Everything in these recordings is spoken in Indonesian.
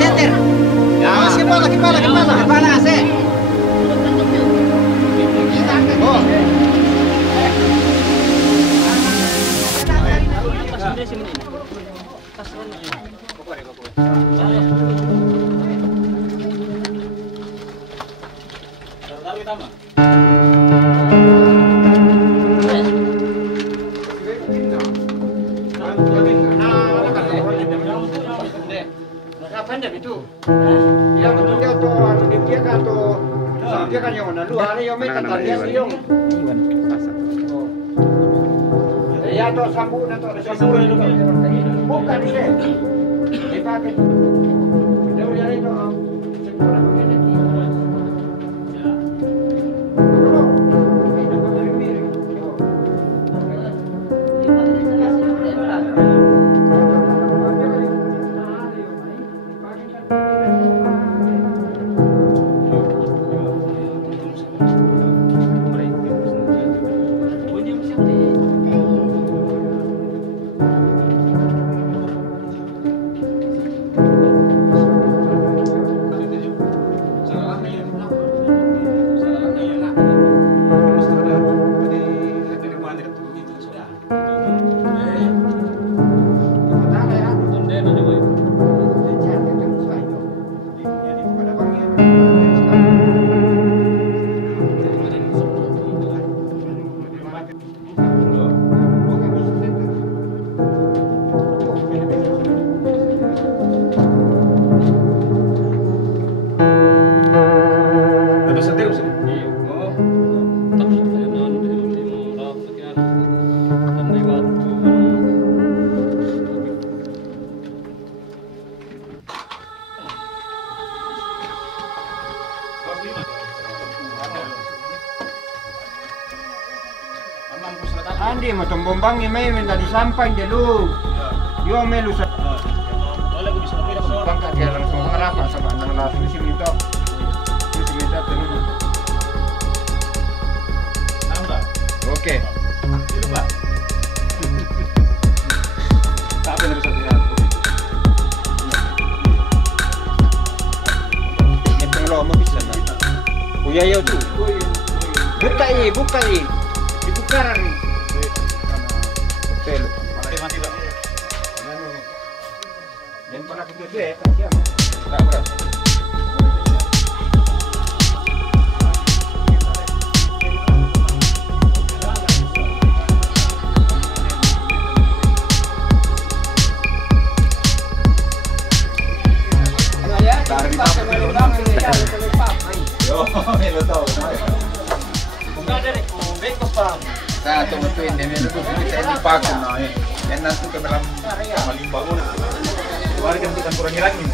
Center. Ya, kepala, sih. Oh. Dia kan yang mana lu hari yang metan tadi yang ya to sambu na to bukan sih dipakai dia udah itu sekarang begini Andi mo tombombang may minta disampay dulu. Yo melu sa. Wala ko bisa pila ko bangka kaya lang sa mga rafa sa bandang na simito. Simito tanong. Tamba. Oke. Dilo ba? Sabi na sa tiyan. Itong lo mo bisa na. Kuya yo tu. Buka i. Dibukaran. Hotel. Mati tak? Yang pernah kita lihat, tak berat. Nah, tunggu ini dulu kita dipakai nah. Yang nanti ke dalam malimba guna. Mari kita kurang-kurangin.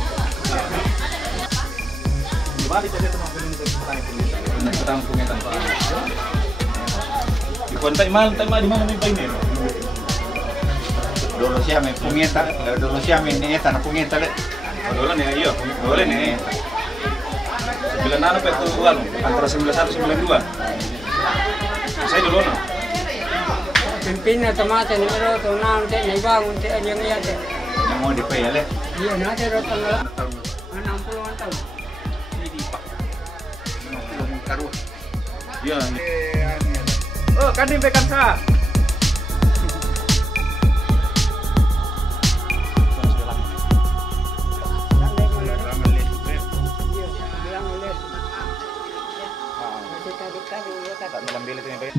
Mari kita teman petang tanpa. Di kontak mal di mana nih ini? Dulu siapa pungeta? Dulu siapa ini tanah pungeta le? Dulu nih iya, dulu nih. 96 petualan antara 91 92. Saya dulu no. Pimpin otomatis nero tunang te nibang unte yang iya te. Yang mau dipay ale? Iya nanti rotang 60-an tahun. Ini pak. 60 karuh. Iya. Oh, kan dipekan sa. Tak dalam bilik ini.